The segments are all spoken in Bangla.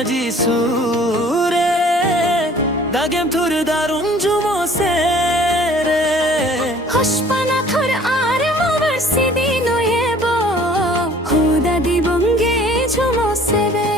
বাজি সুরে দাগেম থুর দারুন জুমো সেরে হসপানা থর আর মোবার সিদিনো হেবো খুদা দিবঙ্গে ঝুমো সেরে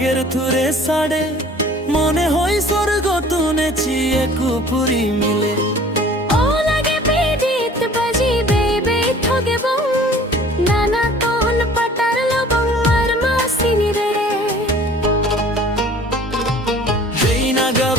লাগের থুরে সাড়ে মনে হয় স্বর্গ তুনেছি একুপুরি মিলে ও লাগে পিডিত বাজি বেবে থগে বং নানা তোল পাটার লবং মার মাসিনি রে যেই নাগা